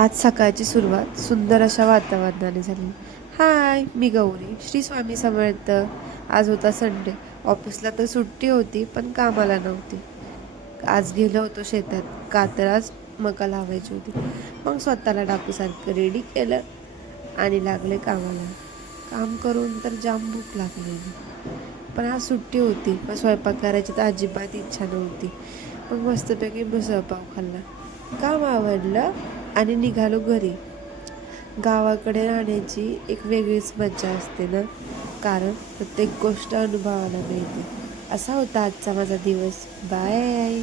आज सकाळची सुरुवात सुंदर अशा वातावरणाने झाली. हाय, मी गौरी. श्री स्वामी समर्थ. आज होता संडे. ऑफिसला तर सुट्टी होती, पण कामाला नव्हती. आज गेलो होतो शेतात. का तर आज मका लावायची होती. मग स्वतःला डाकूसारखं रेडी केलं आणि लागले कामाला. काम करून तर जाम भूक लागलेली. पण आज सुट्टी होती. मग स्वयंपाक करायची तर अजिबात इच्छा नव्हती. मग मस्तपैकी मिसळपाव खाल्ला. काम आवडलं आणि निघालो घरी. गावाकडे राहण्याची एक वेगळीच मजा असते ना, कारण प्रत्येक गोष्ट अनुभवायला मिळते. असा होता आजचा माझा दिवस. बाय.